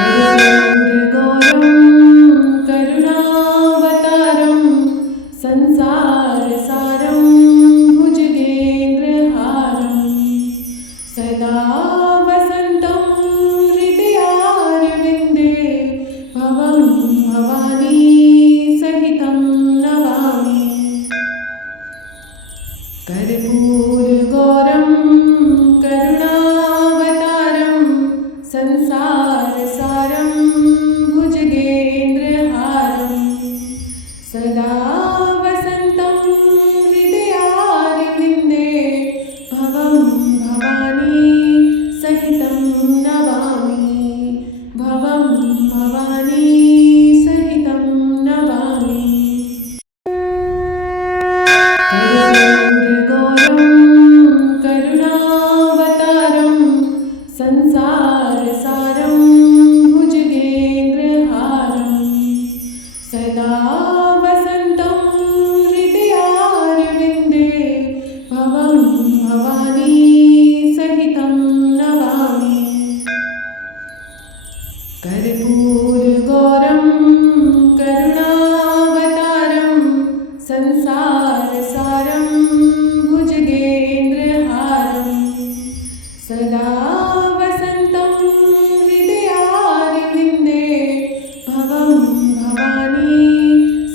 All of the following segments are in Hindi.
कर्पूरगौरं करुणावतारं संसारसारं भुजगेन्द्रहारं सदा वसन्तं हृदयारविन्दे भवं भवानी सहितं नमामि। कर्पूरगौरं करुणावतारं संसारसारं भुजगेन्द्रहारं सदा वसन्तं हृदयारविन्दे भवं भवानी सहितं नमामि। भवं भवानी सहितं नमामि। कर्पूरगौरं करुणावतारं संसारसारं भुजगेन्द्रहारं सदा वसन्तं हृदयारविन्दे भवं भवानी सहितं नमामि। कर्पूरगौरं करुणावतारं संसारसारं भुजगेन्द्रहारं सदा वसन्तं हृदयारविन्दे भवं भवानी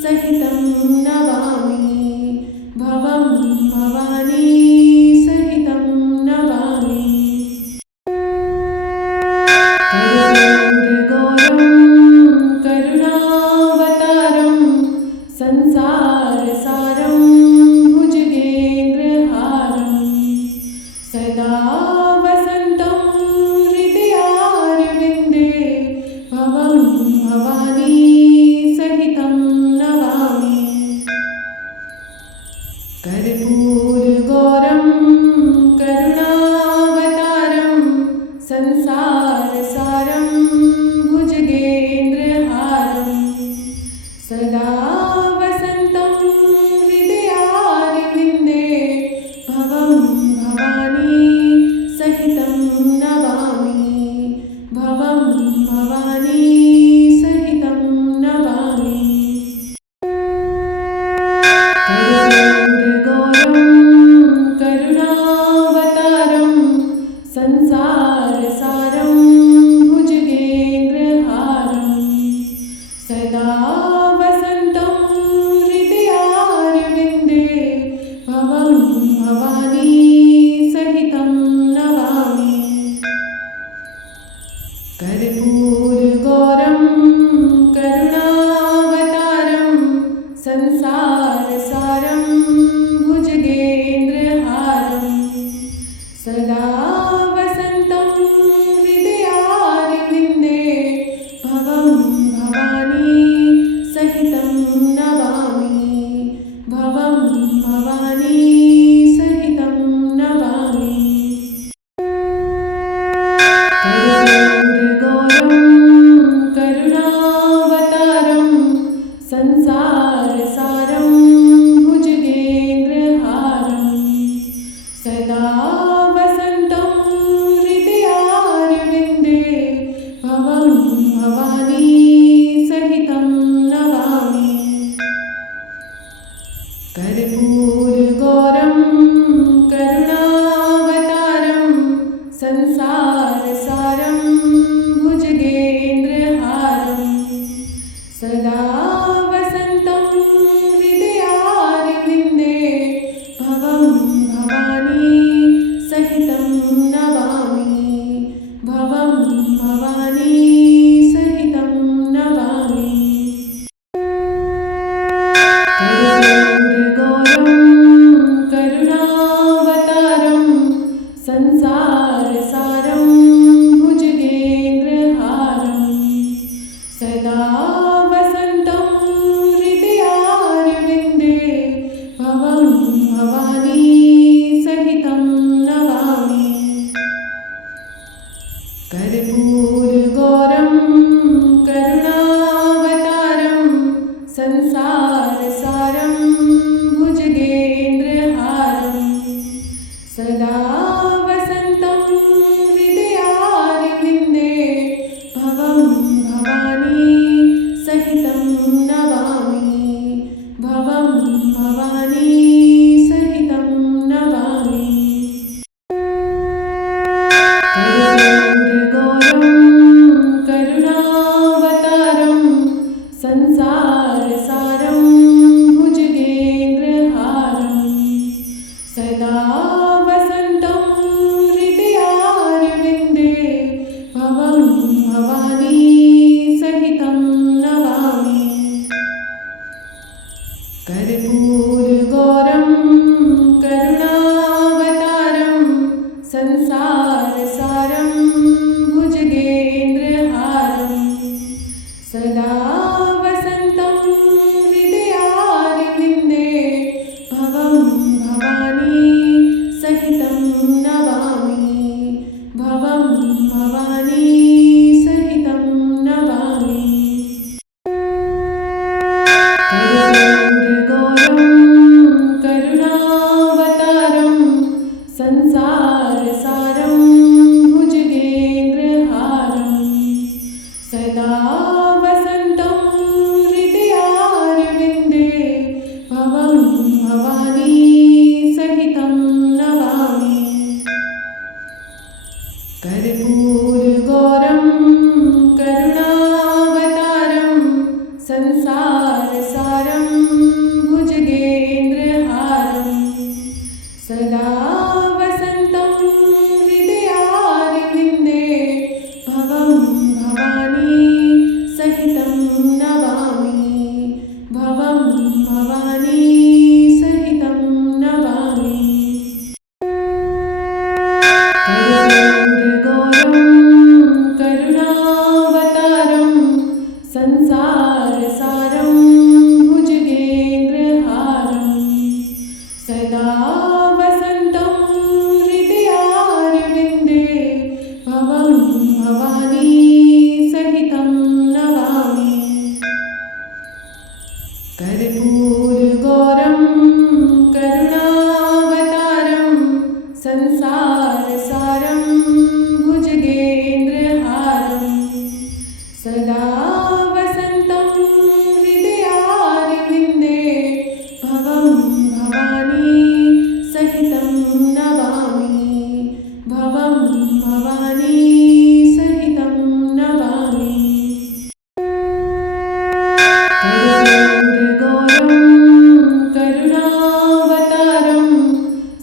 सहितं नमामि। भवं भवानी सहितं नमामि। कर्पूरगौरं करुणावतारं संसारसारं भुजगेन्द्रहारं सदा वसन्तं हृदयारविन्दे भवं भवानी सहितं नमामि। कर्पूरगौरं करुणावतारं संसारसारं भुजगेन्द्रहारं सदा वसन्तं हृदयारविन्दे भवं भवानी सहितं नमामि। भवं भवानी सहितं नमामि। कर्पूरगौरं करुणावतारं संसारसारं भुजगेन्द्रहारं सदा वसन्तं हृदयारविन्दे भवं भवानी सहितं नमामि। कर्पूरगौरं करुणावतारं संसारसारं भुजगेन्द्रहारं सदा वसन्तं हृदयारविन्दे भवं भवानी सहितं नमामि। भवं भवानी सहितं नमामि। कर्पूरगौरं करुणावतारं संसारसारं भुजगेन्द्रहारं सदा वसन्तं हृदयारविन्दे भवं भवानी सहितं नमामि। कर्पूरगौरं करुणावतारं संसारसारं भुजगेन्द्रहारं सदा वसन्तं हृदयारविन्दे भवं भवानी सहितं नमामि। भवं भवानी सहितं नमामि। कर्पूरगौरं करुणावतारं संसारसारं भुजगेन्द्रहारं सदा वसन्तं हृदयारविन्दे भवं भवानी सहितं नमामि। कर्पूरगौरं करुणावतारं संसारसारं भुजगेन्द्रहारं सदा वसन्तं हृदयारविन्दे भवं कर्पूरगौरं करुणावतारं संसारसारं भुजगेन्द्रहारं सदा वसन्तं हृदयारविन्दे भवं भवानी सहितं नमामि भवं भवानी सहितं नमामि करुणावतारं संसारसारं भुजगेन्द्रहारं सदा वसन्तं हृदयारविन्दे भवं भवानी सहितं नमामि कर्पूरगौरं करुणावतारं संसारसारं भुजगेन्द्रहारं सदा वसन्तं हृदयारविन्दे भवं भवानी सहितं नमामि भवं भवानी सहितं नमामि कर्पूरगौरं करुणावतारं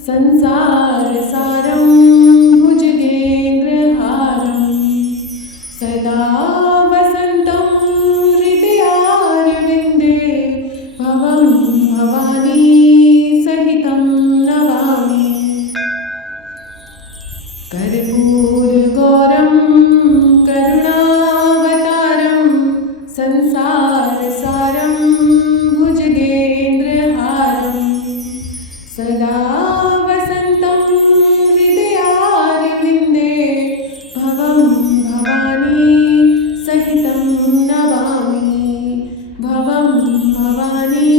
संसारसारं भुजगेन्द्रहारं सदा वसन्तं हृदयारविन्दे भवं भवानी सहितं नमामि कर्पूरगौरं करुणावतारं संसारसारं भुजगेन्द्रहारं सदा वसन्तं हृदयारविन्दे भवं भवानी सहितं नमामि भवं भवानी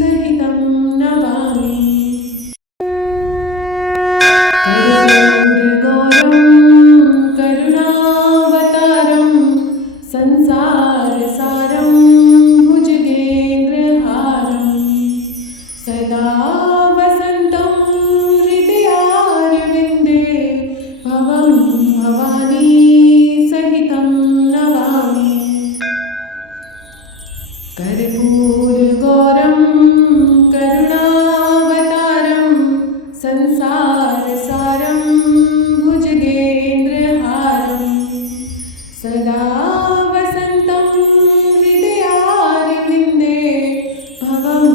सहितं नमामि कर्पूरगौरं करुणावतारं संसारसारं भुजगेन्द्रहारं सदा वसन्तं हृदयारविन्दे भवं भवानी सहितं नमामि कर्पूरगौरं करुणावतारं संसारसारं भुजगेन्द्रहारं सदा वसन्तं हृदयारविन्दे भवं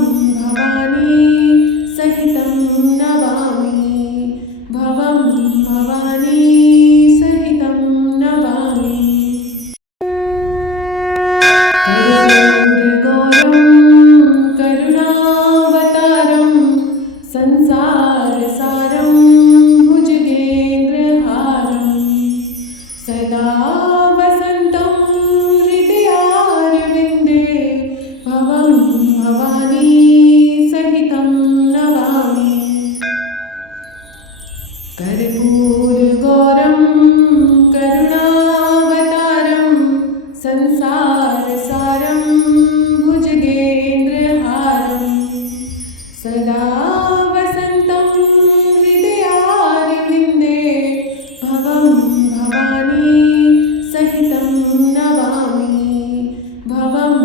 भवानी सहितं नमामि भवं भवानी सहितं नमामि कर्पूरगौरं करुणावतारं संसारसारं भुजगेन्द्रहारं सदा वसन्तं हृदयारविन्दे भवं भवानी सहितं नमामि कर्पूरगौरं करुणावतारं संसारसारं भुजगेन्द्रहारं सदा वसन्तं हृदयारविन्दे भवं भवानी सहितं नमामि भवं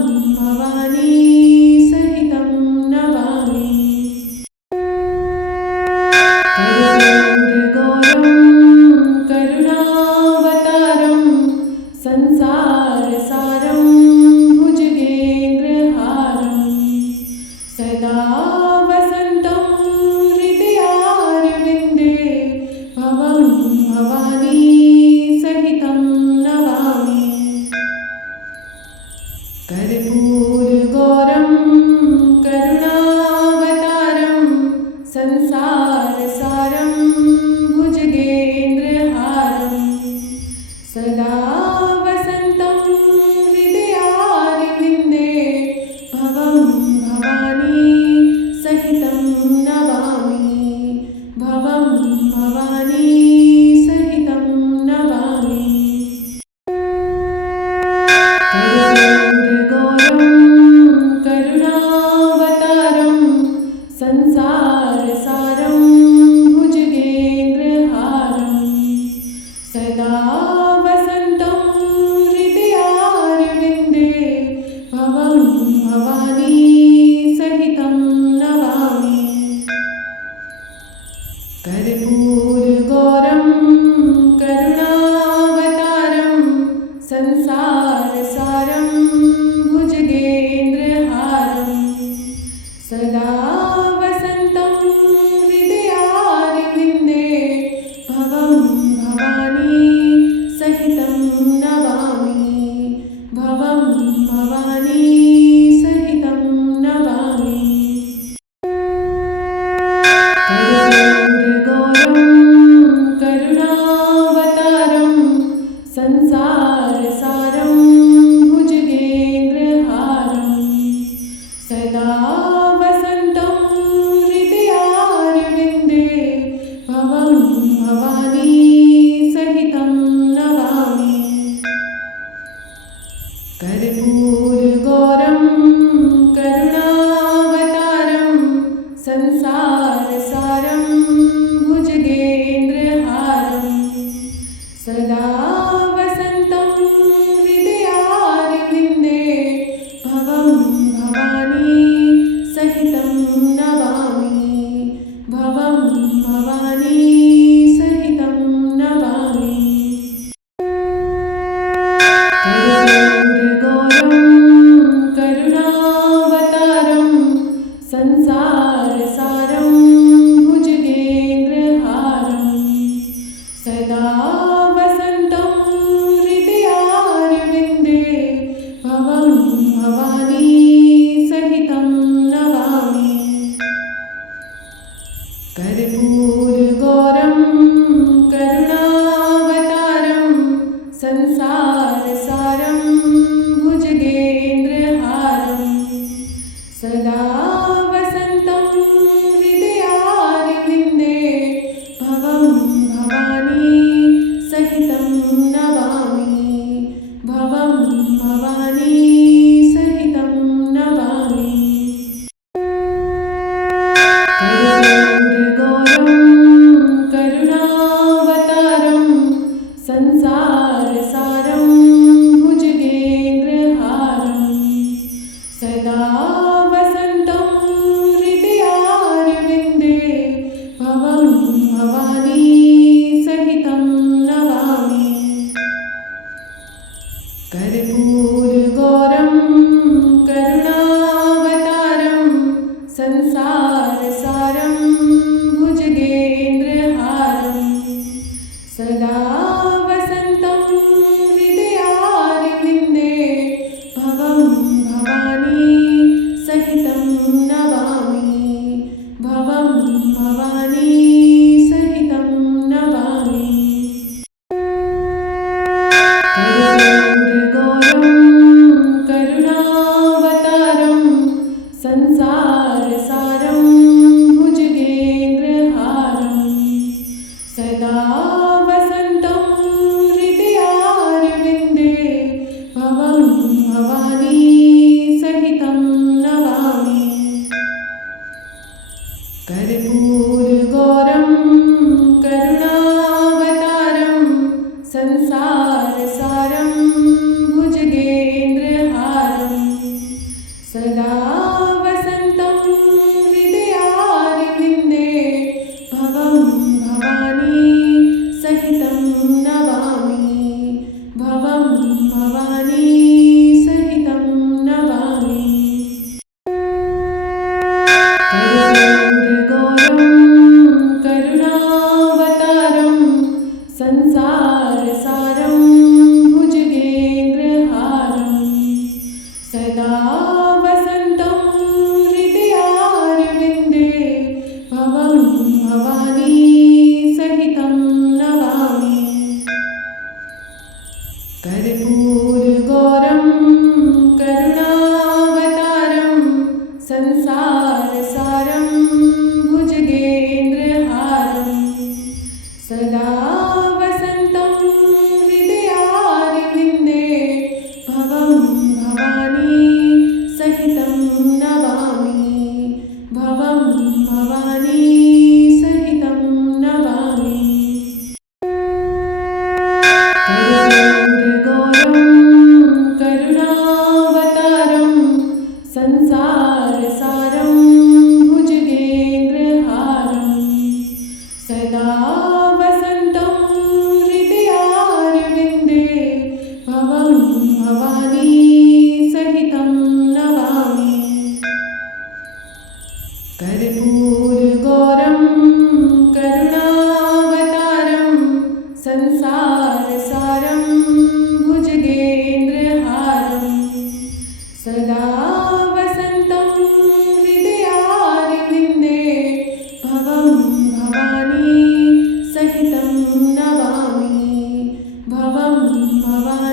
भवानी सहितं नमामि कर्पूरगौरं करुणावतारं संसारसारं भुजगेन्द्रहारं सदा वसन्तं हृदयारविन्दे भवं भवानी सहितं नमामि कर्पूरगौरं करुणावतारं संसारसारं भुजगेन्द्रहारं सदा वसन्तं हृदयारविन्दे भवं भवानी सहितं नमामि भवं भवानी सहितं नमामि कर्पूरगौरं करुणावतारं संसारसारं भुजगेन्द्रहारं सदा कर्पूरगौरं करुणावतारं संसारसारं भुजगेन्द्रहारं सदा वसन्तं हृदयारविन्दे भवं भवानी सहितं नमामि। कर्पूरगौरं करुणावतारं संसारसारं भुजगेन्द्रहारं सदा वसन्तं हृदयारविन्दे भवं भवानी सहितं नमामि। भवं भवानी सहितं नमामि। कर्पूरगौरं करुणावतारं संसारसारं भुजगेन्द्रहारं सदा वसन्तं हृदयारविन्दे भवं भवानी सहितं नमामि। कर्पूरगौरं करुणावतारं संसारसारं भुजगेन्द्रहारं सदा वसन्तं हृदयारविन्दे भवं भवानी सहितं नमामि। भवं भवानी सहितं नमामि। कर्पूरगौरं करुणावतारं संसारसारं भुजगेन्द्रहारं सदा वसन्तं हृदयारविन्दे भवं भवानी सहितं नमामि। कर्पूरगौरं करुणावतारं संसारसारं भुजगेन्द्रहारं सदा वसन्तं हृदयारविन्दे भवं भवानी सहितं नमामि। भवं भवानी सहितं नमामि। कर्पूरगौरं करुणावतारं संसारसारं भुजगेन्द्रहारं सदा वसन्तं हृदयारविन्दे भवं भवानी सहितं नमामि। कर्पूरगौरं करुणावतारं संसारसारं भुजगेन्द्रहारं सदा वसन्तं हृदयारविन्दे भवं भवानी सहितं नमामि। भवं भवानी सहितं नमामि। कर्पूरगौरं करुणावतारं संसारसारं भुजगेन्द्रहारं सदा वसन्तं हृदयारविन्दे भवं भवानी सहितं नमामि। कर्पूरगौरं करुणावतारं संसारसारं भुजगेन्द्रहारं सदा वसन्तं हृदयारविन्दे भवं भवानी सहितं नमामि। भवं भवानी